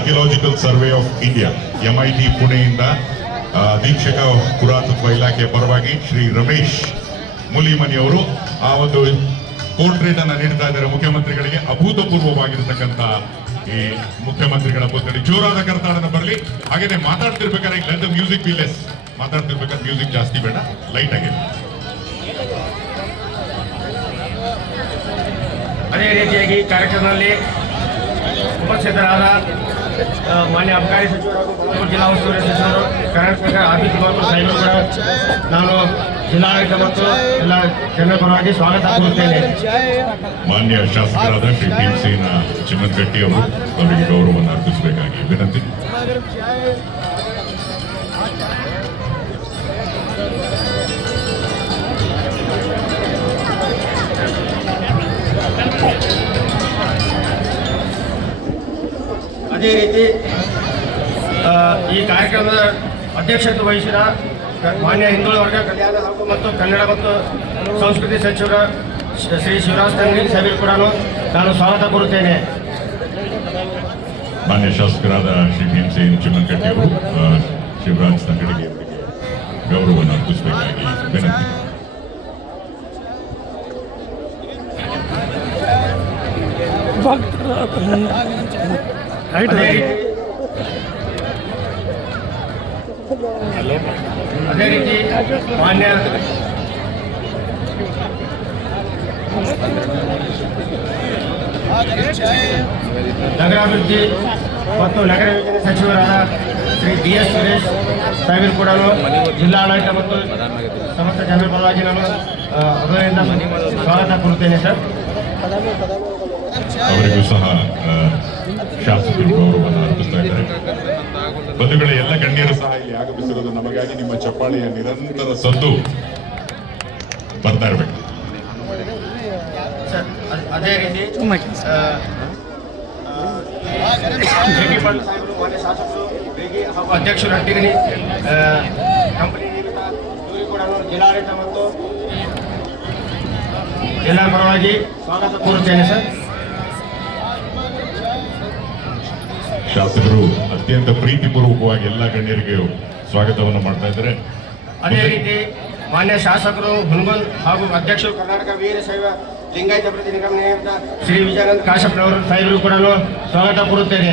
Archaeological survey of India MIT ಪುಣೆಯಿಂದ ಅಧೀಕ್ಷಕ ಪುರಾತತ್ವ ಇಲಾಖೆಯ ಪರವಾಗಿ ಶ್ರೀ ರಮೇಶ್ ಮುಲಿಮನಿ ಅವರು ಆ ಒಂದು ಪೋರ್ಟ್ರೇಟ್ ಅನ್ನು ನೀಡ್ತಾ ಇದ್ದಾರೆ ಮುಖ್ಯಮಂತ್ರಿಗಳಿಗೆ. ಅಭೂತಪೂರ್ವವಾಗಿರತಕ್ಕಂತ ಈ ಮುಖ್ಯಮಂತ್ರಿಗಳ ಪುತ್ಥಳಿ. ಜೋರಾದ ಕರ್ತಾಡನ ಬರಲಿ. ಹಾಗೇನೆ ಮಾತಾಡ್ತಿರ್ಬೇಕಾದ್ರೆ let the music be less. ಮಾತಾಡ್ತಿರ್ಬೇಕಾದ್ರೆ ಮ್ಯೂಸಿಕ್ ಜಾಸ್ತಿ ಬೇಡ, ಲೈಟ್ ಆಗಿ. ಅದೇ ರೀತಿಯಾಗಿ ಕಾರ್ಯಕ್ರಮದಲ್ಲಿ ಉಪಸ್ಥಿತರಾದ ಮಾನ್ಯ ಅಬಕಾರಿ ಸಚಿವರು ಹಾಗೂ ಜಿಲ್ಲಾ ಉಸ್ತುವಾರಿ ಸಚಿವರು ಕರ್ನಾಟಕ ಆಫೀಸ್ ಸಾಹೇಬರು ಕೂಡ ನಾನು ಜಿಲ್ಲಾಡಳಿತ ಮತ್ತು ಎಲ್ಲ ಜನರ ಪರವಾಗಿ ಸ್ವಾಗತ ಕೋರುತ್ತೇನೆ. ಮಾನ್ಯ ಶಾಸಕರಾದ ಶ್ರೀ ಭೀಮಸೇನ ಚಿಮ್ಮನಕಟ್ಟಿ ಅವರು ಅವರಿಗೆ ಗೌರವವನ್ನು ಅರ್ಪಿಸಬೇಕಾಗಿ ವಿನಂತಿ. ಅದೇ ರೀತಿ ಈ ಕಾರ್ಯಕ್ರಮದ ಅಧ್ಯಕ್ಷತೆ ವಹಿಸಿದ ಮಾನ್ಯ ಹಿಂದುಳಿದ ವರ್ಗ ಕಲ್ಯಾಣ ಹಾಗೂ ಮತ್ತು ಕನ್ನಡ ಮತ್ತು ಸಂಸ್ಕೃತಿ ಸಚಿವರ ಶ್ರೀ ಶಿವರಾಜ್ ತಂಗಡಿ ಸಾಹೇಬರು ಕೂಡ ನಾನು ಸ್ವಾಗತ ಕೋರುತ್ತೇನೆ. ಮಾನ್ಯ ಶಾಸಕರಾದ ಶ್ರೀ ಭೀಮಸೇನ ಚಿಮ್ಮನಕಟ್ಟಿ ಅವರು ಶಿವರಾಜ್ ತಂಗಡಿಗೆ ಅವರಿಗೆ ಗೌರವವನ್ನು ಅರ್ಪಿಸಬೇಕಾಗಿ ವಿನಂತಿ. ಅದೇ ರೀತಿ ಮಾನ್ಯ ನಗರಾಭಿವೃದ್ಧಿ ಮತ್ತು ನಗರ ಯೋಜನೆ ಸಚಿವರಾದ ಶ್ರೀ DS ಸುರೇಶ್ ಸಾಹೇಬರು ಕೂಡ ಜಿಲ್ಲಾಡಳಿತ ಮತ್ತು ಸಮಸ್ತ ಜನರ ಪರವಾಗಿ ನಾನು ಅದರಿಂದ ಸ್ವಾಗತ ಕೋರುತ್ತೇನೆ ಸರ್. ಅವರಿಗೂ ಸಹ ಶಾಸಕರು ಗೌರವವನ್ನು ಅರ್ಪಿಸ್ತಾ ಇದ್ದಾರೆ. ಬಂಧುಗಳ ಎಲ್ಲ ಗಣ್ಯರು ಸಹ ಇಲ್ಲಿ ಆಗಮಿಸಿರೋದು ನಮಗಾಗಿ ನಿಮ್ಮ ಚಪ್ಪಾಳೆಯ ನಿರಂತರ ಸದ್ದು ಬರ್ತಾ ಇರಬೇಕು. ಅದೇ ರೀತಿ ಮಾನ್ಯ ಶಾಸಕರು ಬೇಗಿ ಹಾಗೂ ಅಧ್ಯಕ್ಷರು ಹಟ್ಟಿಗಣಿ ಕಂಪನಿ ನಿಮಿತ್ತ ಇವರಿಗೆ ಕೂಡ ಜಿಲ್ಲಾಡಳಿತ ಮತ್ತು ಎಲ್ಲರ ಪರವಾಗಿ ಸ್ವಾಗತ ಕೋರುತ್ತೇನೆ ಸರ್. ಶಾಸಕರು ಅತ್ಯಂತ ಪ್ರೀತಿಪೂರ್ವಕವಾಗಿ ಎಲ್ಲ ಗಣ್ಯರಿಗೆ ಸ್ವಾಗತವನ್ನು ಮಾಡ್ತಾ ಇದ್ದಾರೆ. ಅದೇ ರೀತಿ ಮಾನ್ಯ ಶಾಸಕರು ಹುನಗಲ್ ಹಾಗೂ ಅಧ್ಯಕ್ಷರು ಕರ್ನಾಟಕ ವೀರಶೈವ ಲಿಂಗಾಯತ ಅಭಿವೃದ್ಧಿ ನಿಗಮ ಶ್ರೀ ವಿಜಯಾನಂದ ಕಾಶಪ್ಪನವರು ಸಾಹೇಬರು ಕೂಡ ಸ್ವಾಗತ ಕೋರುತ್ತೇನೆ.